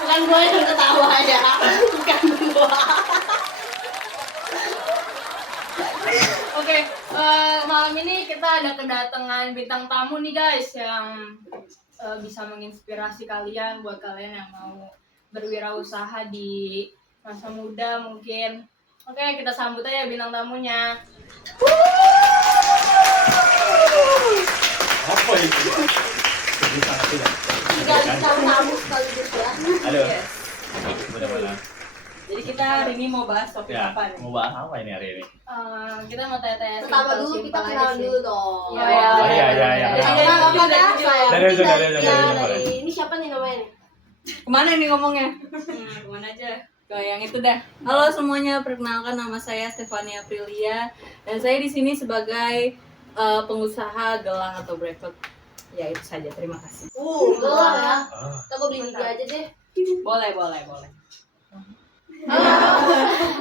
Bukan gue yang ketawa ya. Bukan gue. Oke, malam ini kita ada kedatangan bintang tamu nih guys yang bisa menginspirasi kalian buat kalian yang mau berwirausaha di masa muda mungkin. Oke, kita sambut aja bintang tamunya. Apa itu? Tiga bintang tamu sekaligus ya. Halo. Yes. Mudah-mudahan. Jadi kita hari ini mau bahas topik Ya, apa nih? mau bahas apa ini hari ini? Kita mau tanya-tanya Pertama dulu kita simpel-simpel kenal aja sih. dulu dong. Oh, iya. Dari Ini siapa nih namanya nih? Kemana nih ngomongnya? Kemana aja? Ke yang itu dah. Halo semuanya, perkenalkan nama saya Stefania Aprilia dan saya di sini sebagai pengusaha gelang atau bracelet. Ya itu saja. Terima kasih. Gelang ya. Ah, Kita gue beli 3 aja deh. Boleh.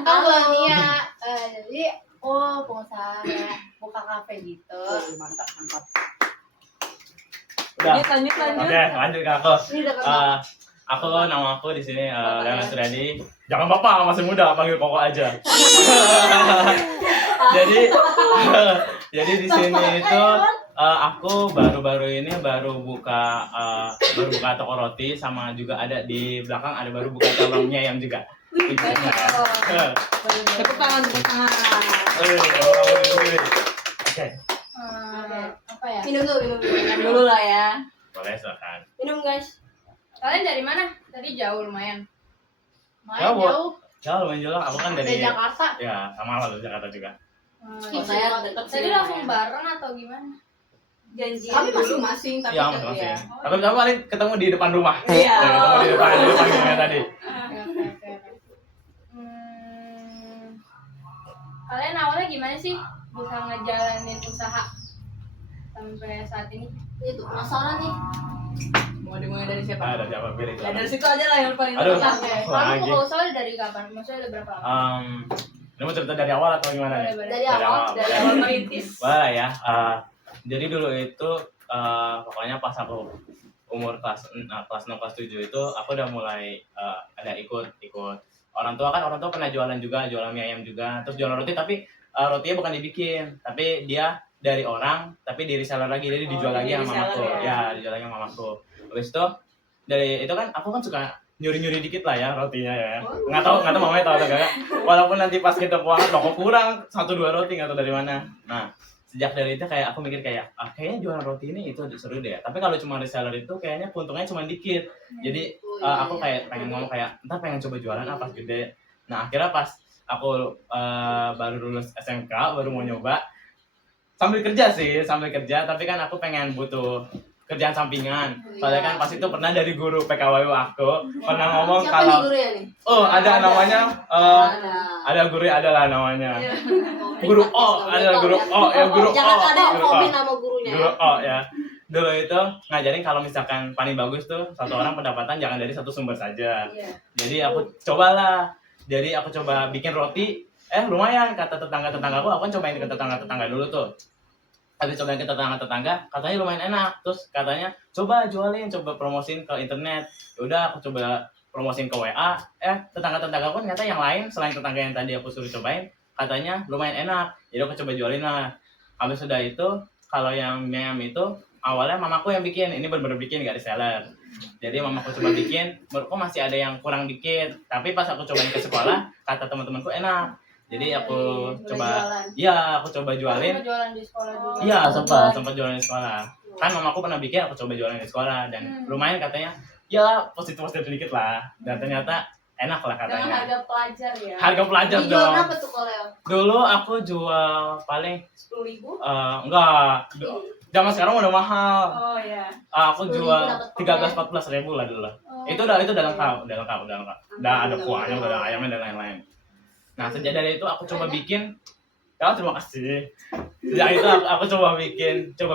Halo Nia. Jadi pengusaha ya, buka kafe gitu. Mantap. Udah. Lanjut. Oke, lanjut ke aku. Ini udah kenal. Nama aku di sini Leonard Suryadi. Jangan bapak, masih muda, panggil Koko aja. jadi jadi di sini itu aku baru-baru ini baru buka toko roti, sama juga ada di belakang ada baru buka cabang mie ayam juga. Tepuk tangan. Oke, Apa ya? Minum dulu. Minum dulu lah ya. boleh silakan. Minum guys. Kalian dari mana? Tadi jauh lumayan. Ya, Bu. Jauh. Ya, lumayan jelas. Aku kan Dari dari Jakarta. ya sama lah dari Jakarta juga. Saya dekat Tadi langsung bareng atau gimana? janjian Kami masing-masing tapi Ya, tetap masing-masing. ya. Tapi kamu paling ketemu di depan rumah. Iya. Ya, ketemu di depan rumah tadi. Oke. Kalian awalnya gimana sih bisa ngejalanin usaha sampai saat ini? Itu penasaran nih. Mau dimulai dari siapa? Ada siapa pilih? Ya dari situ aja lah yang paling Aduh. dekat. Oke. Wah, Kamu anjing. buka usaha dari kapan? Maksudnya udah berapa lama? Ini mau cerita dari awal atau gimana nih? Dari awal. Dari awal merintis. Boleh ya. Jadi dulu itu pokoknya pas aku umur kelas 6 kelas 7 itu aku udah mulai ada ikut orang tua pernah jualan mie ayam juga, terus jualan roti, tapi rotinya bukan dibikin, tapi dia dari orang tapi di reseller lagi, jadi dijual lagi sama mamaku. Ya, dijual lagi sama mamaku. Habis itu dari itu kan aku kan suka nyuri dikit lah ya rotinya ya. Nggak tahu mamanya tahu atau enggak. Walaupun nanti pas kita keuangan kok kurang 1-2 roti nggak tahu dari mana. Nah, sejak dari itu kayak aku mikir kayak kayaknya jualan roti ini itu seru deh. Tapi kalau cuma reseller itu kayaknya untungnya cuma dikit. Jadi aku kayak pengen ngomong kayak entar pengen coba jualan apa gede. Nah, akhirnya pas aku baru lulus SMK baru mau nyoba sambil kerja, tapi kan aku pengen butuh kerjaan sampingan. Soalnya kan pas itu pernah dari guru PKWU aku pernah ngomong Siapa nih kalau gurunya nih? ada namanya ada guru adalah namanya guru O, ada guru O ya, guru O. Jangan ada yang Guru O. komen nama gurunya. Guru O ya. Dulu itu ngajarin kalau misalkan paling bagus tuh satu orang pendapatan jangan dari satu sumber saja. Iya. Jadi aku cobalah. Jadi aku coba bikin roti, lumayan kata tetangga-tetanggaku, aku kan cobain ke tetangga-tetangga dulu tuh. Habis cobain ke tetangga-tetangga, katanya lumayan enak. Terus katanya, coba jualin, coba promosin ke internet. Yaudah aku coba promosin ke WA. Tetangga-tetangga pun ternyata yang lain, selain tetangga yang tadi aku suruh cobain, katanya lumayan enak. Jadi aku coba jualin lah. Habis sudah itu, kalau yang mie ayam itu, awalnya mamaku yang bikin. Ini bener-bener bikin, gak reseller. Jadi mamaku coba bikin, menurutku masih ada yang kurang dikit. Tapi pas aku cobain ke sekolah, kata teman-temanku enak. Jadi aku aku coba jualin. Kamu jualan di sekolah juga? Iya, sempat jualan di sekolah. Kan mamaku pernah bikin, aku coba jualan di sekolah dan lumayan katanya. Ya, positif dikit lah. Dan ternyata enak lah Dengan katanya. harga pelajar ya. Harga pelajar Dijual dong. berapa tuh kalau? Dulu aku jual paling 10.000. enggak. Zaman sekarang udah mahal. Oh ya. Aku 10.000 jual dapat 13-14 ribu lah dulu. Itu udah lengkap. Udah ada kuahnya, udah ada ayamnya dan lain-lain. Nah, sejak dari itu aku coba bikin. Ya, terima kasih. Sejak itu aku coba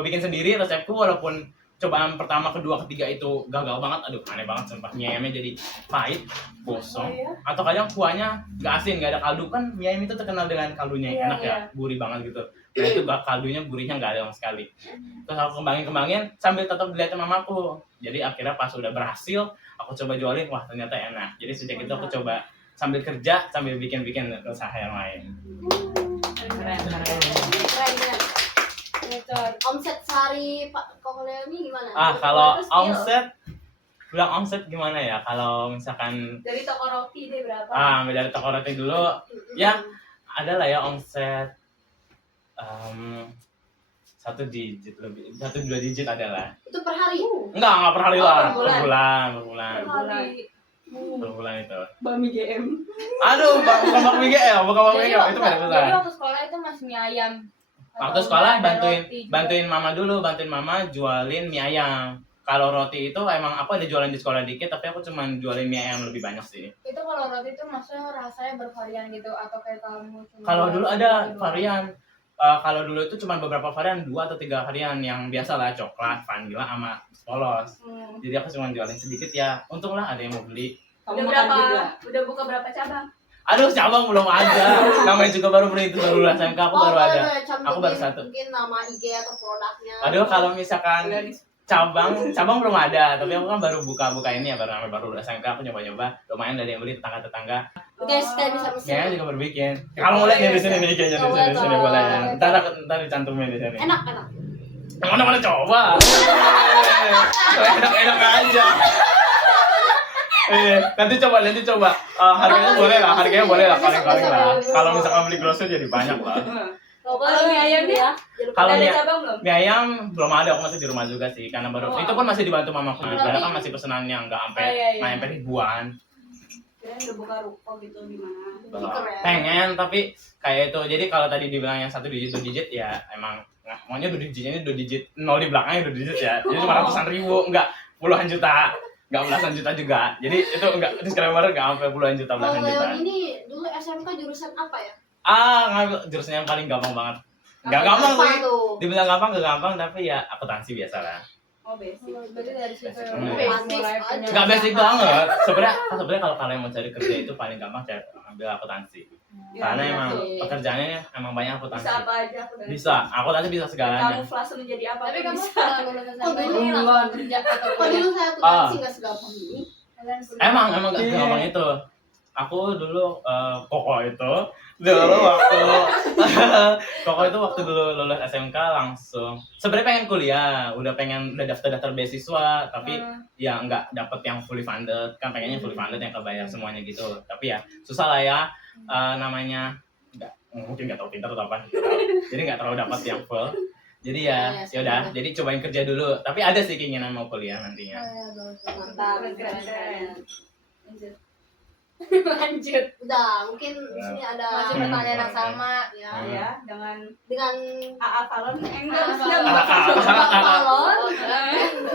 bikin sendiri resepku, walaupun cobaan pertama, kedua, ketiga itu gagal banget. Aduh, aneh banget sumpah. Mie ayamnya jadi pahit, gosong. Atau kadang kuahnya gak asin, gak ada kaldu. Kan mie ayam itu terkenal dengan kaldunya yang enak ya, gurih banget gitu. Nah itu kaldunya gurihnya nggak ada sama sekali. Terus aku kembangin sambil tetap dilihatin mamaku. Jadi akhirnya pas udah berhasil, aku coba jualin, wah ternyata enak. Jadi sejak itu aku coba sambil kerja, sambil bikin usaha yang lain. Keren. Keren. Bocor. Omset sehari Pak Kokoleo ini gimana? Kalau Terus skill. omset, bilang omset gimana ya? Kalau misalkan Dari toko roti deh berapa? ambil dari toko roti dulu, ya ada lah ya omset 1 digit lebih, 1-2 digit adalah. Itu per hari. Enggak per hari lah, per bulan. per bulan itu. Bami GM. Aduh, bukan bak BGL, bukan bak BGL, itu beda Jadi besar. waktu sekolah itu masih mie ayam. Waktu Atau sekolah ada roti juga. bantuin mama jualin mie ayam. Kalau roti itu emang aku ada jualan di sekolah dikit, tapi aku cuma jualin mie ayam lebih banyak sih. Itu kalau roti itu maksudnya rasanya bervarian gitu atau kayak kamu cuma Kalau dulu jual ada doang? varian. Kalau dulu itu cuma beberapa varian, 2 atau 3 varian yang biasa lah, coklat, vanilla, sama polos. Jadi aku cuma jualin sedikit ya. Untunglah ada yang mau beli. Udah berapa? Udah buka berapa cabang? Aduh, cabang belum ada. Namanya juga baru berintis, baru SMK aku baru ada. Aku baru 1. Mungkin nama IG atau produknya. Aduh, kalau misalkan cabang belum ada, tapi aku kan baru buka ini ya, baru SMK, aku nyoba lumayan dari yang beli tetangga. Guys, kalian bisa mesen. Kayaknya juga baru bikin. Kalau mau lihat nih di sini nih, kayaknya di sini boleh. Ntar dicantumin di sini. Enak. Mana coba. Enak aja. Nanti coba. Harganya boleh lah, paling lah. Kalau misalkan beli grocery jadi banyak lah. Kalau mie ayam nih? Kalau Ada mie cabang belum? mie ayam belum ada, aku masih di rumah juga sih, karena baru itu pun masih dibantu mamaku juga, karena kan masih pesanan yang nggak sampai ribuan. Kirain udah buka ruko gitu gimana? Keren. Pengen, tapi kayak itu. Jadi kalau tadi dibilang yang 1 digit 2 digit ya emang maunya 2 digitnya ini 2 digit, 0 di belakangnya 2 digit ya. Jadi cuma ratusan ribu, enggak puluhan juta, enggak belasan juta juga. Jadi itu enggak disclaimer, enggak sampai puluhan juta, belasan Kalau juta. Leon ini dulu SMK jurusan apa ya? Ngambil jurusan yang paling gampang banget. Enggak gampang Apa sih. tuh? Dibilang gampang enggak gampang, tapi ya akuntansi biasa lah. Oh basic. Berarti dari situ Basic. mulai Basic. punya Enggak basic usaha. banget. Sebenarnya kalau kalian mau cari kerja itu paling gampang cari ambil akuntansi. Karena emang pekerjaannya emang banyak akuntansi. Bisa apa aja aku udah. Bisa, akuntansi bisa segalanya. Kamuflase menjadi apa? Tapi pun kamu bisa. setelah lulus SMA dulu ini langsung kerja atau Kalau kuliah? dulu saya akuntansi nggak segampang ini. Kalian kuliah? Emang gak gampang itu. Aku dulu Koko itu dulu waktu dulu lulus SMK langsung sebenarnya pengen kuliah, udah daftar beasiswa, tapi ya nggak dapet yang fully funded, kan pengennya fully funded yang kebayar semuanya gitu, tapi ya susah lah ya, namanya mungkin nggak tahu pintar atau apa, jadi nggak terlalu dapat yang full. Jadi ya udah, jadi cobain kerja dulu, tapi ada sih keinginan mau kuliah nantinya. Mantap. Keren. Lanjut. Udah, mungkin di sini ada Masih pertanyaan yang sama. ya. Ya, dengan Dengan AA Fallon enggak Balon.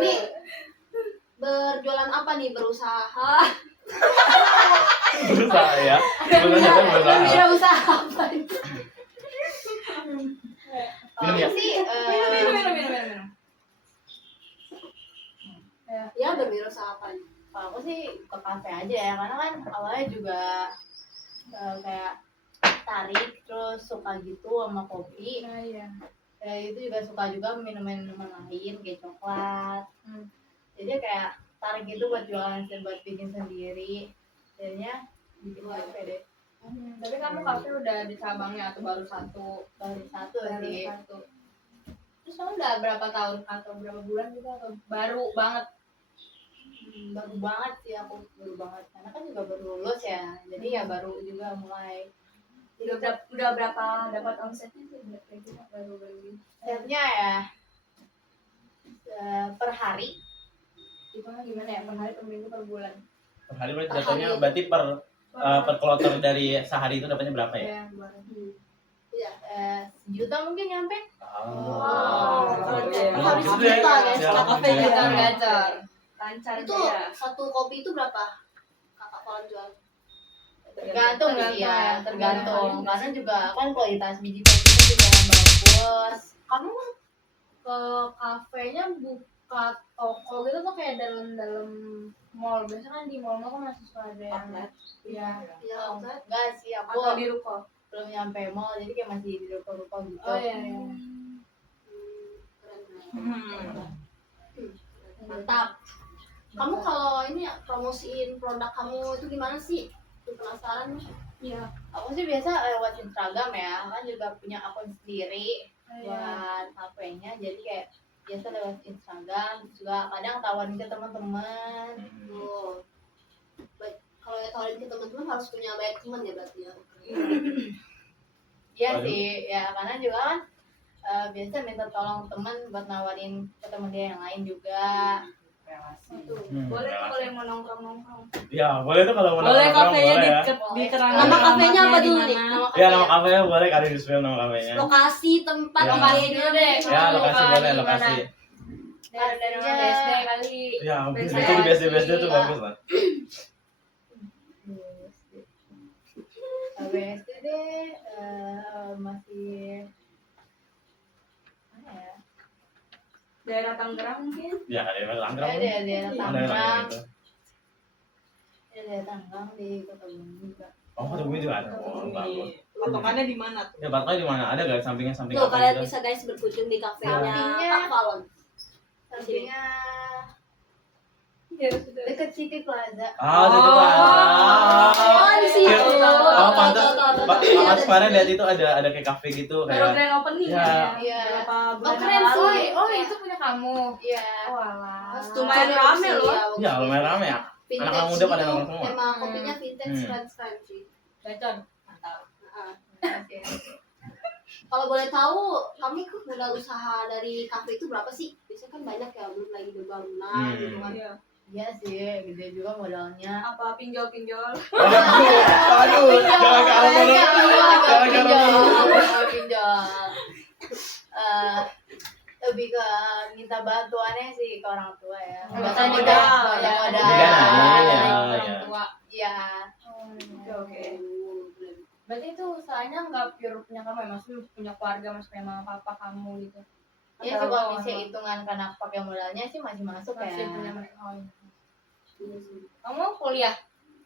Ini berjualan apa nih, berusaha? Berusaha ya, sebenarnya berusaha. Berusaha apa nih? Minum ya? Sih, Minum. ya berwirausaha apa nih? Kalau aku sih ke kafe aja ya, karena kan awalnya juga kayak tarik, terus suka gitu sama kopi. Nah, iya. Ya itu juga suka juga minuman lain kayak coklat. Jadi kayak tarik gitu buat jualan, buat bikin sendiri. Jadinya bikin kafe deh. Tapi kamu kafe udah di cabangnya atau baru satu? Baru satu sih. Terus kamu udah berapa tahun atau berapa bulan gitu atau baru banget? Baru banget sih aku, baru banget. Karena kan juga baru lulus ya. Jadi ya baru juga mulai. udah berapa dapat omsetnya sih kayak gitu baru ini. Setnya ya per hari. Hitungnya gimana ya? Per hari, per minggu, per bulan? Per hari berarti jatuhnya berarti per kloter dari sehari itu dapatnya berapa ya? Iya, bulan. Ya, 1 juta mungkin nyampe. Oh. Harus Gitu juta, ya. guys. Ya. Kafe Gacor. Lancar Itu ya. satu kopi itu berapa? Kakak Falan jual? Tergantung Tergantung ya. ya, tergantung. Karena juga kan kualitas biji kopinya juga yang bagus. Kamu ke kafenya buka toko gitu tuh kayak dalam mall. Biasanya kan di mall kan masih suka ada yang ya. ya enggak sih, aku Atau di ruko. belum nyampe mall, jadi kayak masih di ruko-ruko gitu. Oh iya iya. Mantap. Kamu kalau ini ya, promosiin produk kamu itu gimana sih? Aku penasaran nih. Iya. Aku sih biasa lewat Instagram ya, kan juga punya akun sendiri buat HP-nya, jadi kayak biasa lewat Instagram, juga kadang tawarin ke teman-teman. Oh. Baik. Kalau ya tawarin ke teman-teman harus punya banyak teman ya berarti ya. Iya Waduh. sih, ya karena juga kan biasa minta tolong teman buat nawarin ke teman dia yang lain juga. Relasi. Boleh tuh kalau yang mau nongkrong-nongkrong. Ya, boleh tuh kalau mau Boleh nongkrong, kafenya boleh ya. di kerangan. Nama kafenya apa dulu nih? Dimana? Nama Ya, nama kafenya. kafenya boleh kali di spill nama kafenya. Lokasi, tempat, Ya. Lokasi dulu deh. Ya, lokasi boleh, lokasi. Dari mana BSD kali. Ya, BSD. itu di BSD tuh bagus lah. BSD deh masih mana ya? Daerah Tangerang mungkin. Ya, ada yang Tangerang. Ada daerah Ada yang Tangerang, Tangerang itu. ada daerah Tangerang di Kota Bumi juga. Oh, Kota Bumi juga ada. Oh, bagus. Patokannya di mana tuh? Ya, Batak di mana? Ada nggak sampingnya samping Tuh apa kalian gitu? bisa guys berkunjung di kafenya Sampingnya. Kak Valon. Sampingnya Iya sudah. dekat City Plaza. Ah, situ Pak. Oh, di situ. Oh, pantas. Tahu. Pas kemarin lihat itu ada kayak kafe gitu Baru kayak. grand opening Ya. ya. Iya. Berapa Oh, bulan keren yang lalu. sih. Oh, itu punya kamu. Iya. Oh, alah. Lumayan rame loh. Ya, lumayan rame ya. Anak-anak muda pada nongkrong semua. Emang kopinya vintage Hmm. keren sih. Cocok. Mantap. Nah, Oke. kalau boleh tahu, kami kok modal usaha dari kafe itu berapa sih? Biasanya kan banyak ya, belum lagi bangunan gitu kan. Iya. Iya sih, gede juga modalnya. Apa pinjol-pinjol? Aduh, jangan ke arah mana. Jangan ke arah mana. Pinjol. Lebih ke minta bantuannya sih ke orang tua ya. Minta Banyak modal. banyak modal. Iya, nah, iya. Orang tua. Iya. Oke, oke. Berarti itu usahanya nggak pure punya kamu ya? Maksudnya punya keluarga, maksudnya mama papa kamu gitu? Iya sih kalau misalnya hitungan karena pakai modalnya sih masih masuk Masih ya. punya mereka. Oh, iya. Kamu kuliah?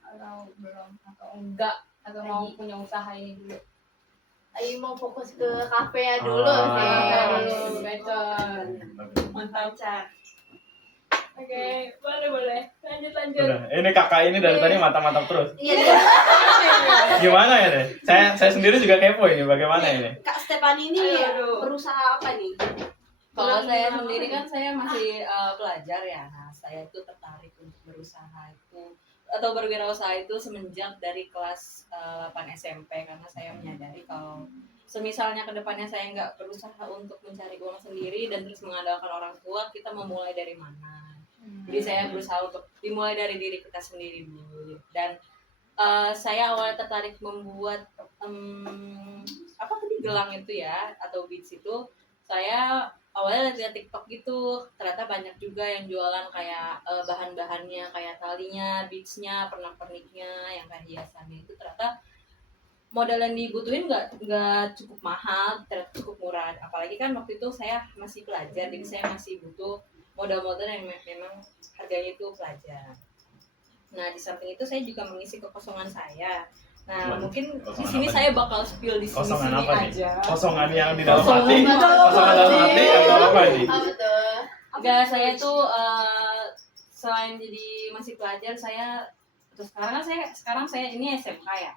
Atau belum? Atau enggak? Atau mau punya usaha ini dulu? Ayo mau fokus ke kafe ya dulu Ah. sih. Betul. Mantap. Oke, boleh. Lanjut. Udah, ini kakak ini dari tadi mantap-mantap terus. Iya, iya. Gimana ya deh? Saya sendiri juga kepo ini bagaimana ini. Kak Stefani ini Aduh. berusaha apa nih? Kalau saya sendiri kan saya masih pelajar ya. Nah, saya itu tertarik untuk berusaha itu atau berwirausaha itu semenjak dari kelas 8 SMP karena saya menyadari kalau semisalnya kedepannya saya nggak berusaha untuk mencari uang sendiri dan terus mengandalkan orang tua, kita memulai dari mana? Jadi saya berusaha untuk dimulai dari diri kita sendiri dulu. Dan saya awalnya tertarik membuat apa tadi gelang itu ya atau beads itu. Saya awalnya lihat TikTok gitu, ternyata banyak juga yang jualan kayak bahan-bahannya, kayak talinya, beadsnya, pernak-perniknya, yang kayak hiasannya itu ternyata modal yang dibutuhin nggak cukup mahal, ternyata cukup murah. Apalagi kan waktu itu saya masih pelajar, jadi saya masih butuh modal-modal yang memang harganya itu pelajar. Nah di samping itu saya juga mengisi kekosongan saya. Nah Waduh, mungkin di kosongan sini apa saya bakal spill di Kosongan sini apa nih? aja. Kosongan yang di dalam Kosongan hati. di dalam Kosongan dalam hati atau apa ini? Apa tuh? Enggak, saya tuh selain jadi masih pelajar saya terus sekarang saya ini SMK ya.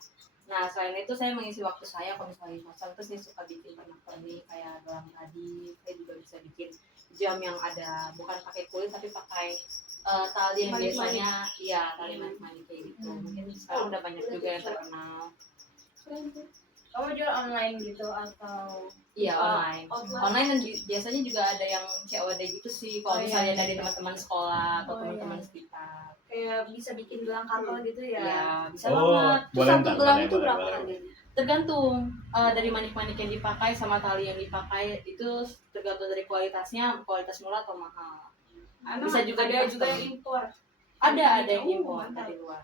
Nah selain itu saya mengisi waktu saya kalau misalnya di kosan terus saya suka bikin pernak-pernik kayak gelang tadi. Saya juga bisa bikin jam yang ada bukan pakai kulit tapi pakai tali yang biasanya iya tali manik-manik kayak gitu. Mungkin sekarang udah banyak juga yang terkenal. Kamu jual online gitu atau? Iya online. Online dan biasanya juga ada yang COD gitu sih kalau Oh, iya, misalnya iya. dari teman-teman sekolah atau Oh, teman-teman iya. sekitar. Kayak bisa bikin gelang kakak gitu ya? Iya, bisa Oh, banget. boleh Satu ntar, gelang boleh, itu boleh, berapa boleh. harganya? Tergantung dari manik-manik yang dipakai sama tali yang dipakai itu tergantung dari kualitasnya, kualitas murah atau mahal. Bisa juga ada di juga custom. yang impor. Ada yang Oh, impor mantap. dari luar.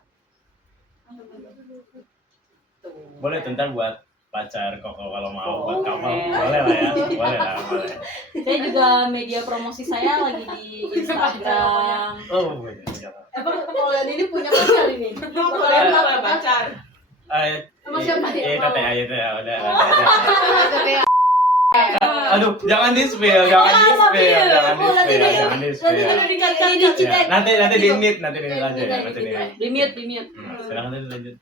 Tuh. Boleh tuh ntar buat pacar Koko kalau mau buat Oh, kapal. boleh. Boleh lah ya. Boleh lah, boleh. Saya juga media promosi saya lagi di Instagram. Oh, boleh. Ya. Emang kalian ini punya pacar ini? Kalian apa pacar? Sama siapa nih? Iya, Sama santai aja tuh ya, udah aja. Aduh, jangan di spill, jangan di spill, jangan di spill. Ya, nanti di mute aja ya, nanti di mute. Di mute. Silakan tadi lanjut.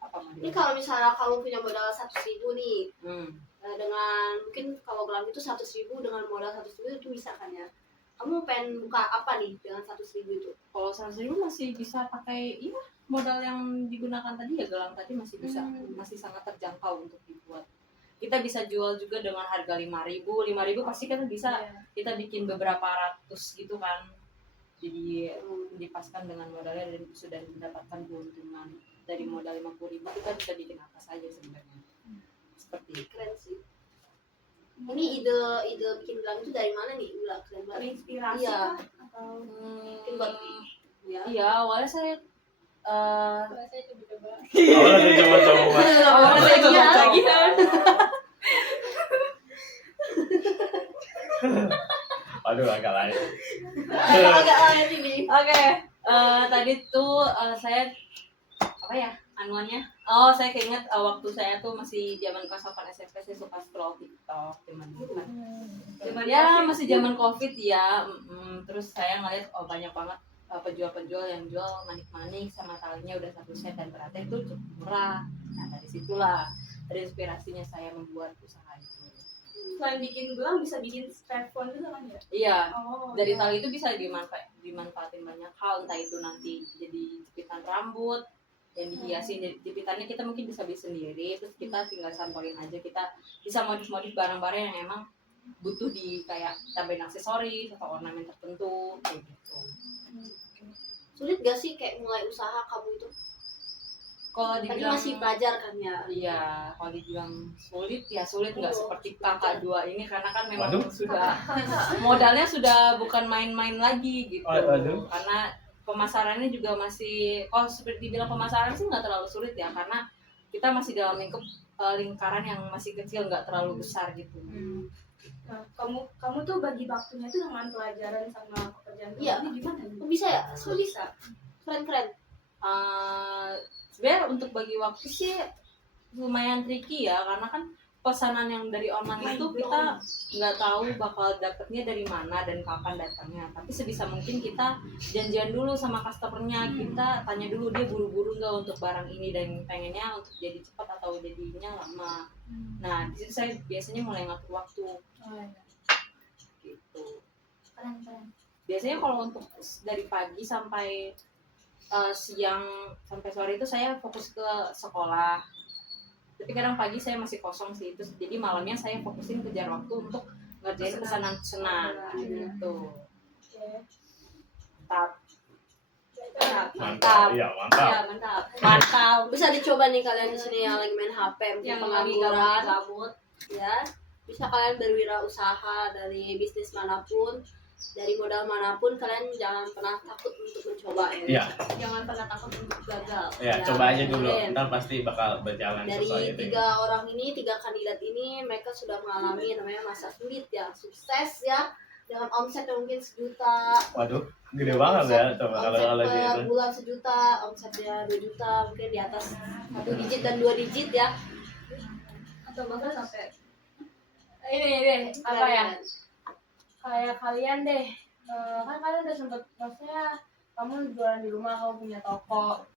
Apa Ini kalau misalnya kamu punya modal 100.000 nih, Hmm. dengan mungkin kalau gelang itu 100.000 dengan modal 100.000 itu bisa kan ya? Kamu pengen buka apa nih dengan 100.000 itu? Kalau 100.000 masih bisa pakai, iya, modal yang digunakan tadi ya, gelang tadi masih bisa, masih sangat terjangkau untuk dibuat. Kita bisa jual juga dengan harga 5.000 pasti kan bisa kita bikin beberapa ratus gitu kan. Jadi dipaskan dengan modalnya dan sudah mendapatkan keuntungan dari modal 50.000 kita bisa bikin apa saja sebenarnya. Seperti itu. Keren sih. Ini ide bikin gelang itu dari mana nih? Udah keren banget. Terinspirasi Iya. kah? Atau Mungkin buat ya. Iya, awalnya saya saya coba-coba. Awalnya dia coba-coba. awalnya saya coba tagihan. Aduh, agak lain. Agak lain ini. Oke, tadi tuh saya apa ya anuannya? Oh, saya keinget waktu saya tuh masih zaman kelas 8 SMP, saya suka scroll TikTok zaman itu kan. Ya masih zaman COVID ya. Terus saya ngeliat banyak banget penjual-penjual yang jual manik-manik sama talinya udah satu set dan ternyata itu cukup murah. Nah dari situlah dari inspirasinya saya membuat usaha itu. Selain bikin gelang bisa bikin strap-on juga kan ya? Iya. Oh, Dari tali itu bisa dimanfaatin banyak hal, entah itu nanti jadi jepitan rambut yang dihiasi. Jepitannya kita mungkin bisa beli sendiri, terus kita tinggal samporin aja, kita bisa modif-modif barang-barang yang emang butuh di kayak tambahin aksesoris atau ornamen tertentu kayak gitu. Sulit gak sih kayak mulai usaha kamu itu? Kalau Tadi dibilang masih pelajar kan ya? iya, kalau dibilang sulit ya sulit, nggak seperti kakak dua ini karena kan memang Waduh. sudah modalnya sudah bukan main-main lagi gitu. Waduh. Karena pemasarannya juga masih, kalau seperti dibilang pemasaran sih nggak terlalu sulit ya, karena kita masih dalam lingkaran yang masih kecil, nggak terlalu besar gitu. Nah, kamu tuh bagi waktunya tuh dengan pelajaran sama pekerjaan Iya. ini gimana? Kok bisa ya? Kok bisa? Keren. Sebenarnya untuk bagi waktu sih lumayan tricky ya, karena kan pesanan yang dari online itu kita nggak tahu bakal dapetnya dari mana dan kapan datangnya. Tapi sebisa mungkin kita janjian dulu sama customernya, kita tanya dulu dia buru-buru nggak untuk barang ini dan pengennya untuk jadi cepat atau jadinya lama. Nah di situ saya biasanya mulai ngatur waktu gitu. Keren. Biasanya kalau untuk dari pagi sampai siang sampai sore itu saya fokus ke sekolah. Tapi kadang pagi saya masih kosong sih, itu jadi malamnya saya fokusin kejar waktu untuk ngerjain pesanan-pesanan gitu. Mantap. Iya, mantap. Ya, mantap. Bisa dicoba nih kalian di sini yang lagi main HP, mungkin Yang lagi pengangguran, gabut. ya. Bisa kalian berwirausaha dari bisnis manapun, dari modal manapun, kalian jangan pernah takut untuk mencoba ya. Iya. Jangan pernah takut untuk gagal. Ya, Ya, coba aja dulu. mungkin. Ntar pasti bakal berjalan Dari sesuai itu. 3 orang ini, 3 kandidat ini, mereka sudah mengalami namanya masa sulit ya, sukses ya, dengan omset yang mungkin 1 juta. Waduh, gede banget ya coba Omset kalau per gitu. bulan 1 juta, omsetnya 2 juta, mungkin di atas 1 digit dan 2 digit ya. Atau bahkan sampai Ini deh, apa ya? Keren. Kayak kalian deh, kan kalian udah sempet, maksudnya kamu jualan di rumah, kamu punya toko,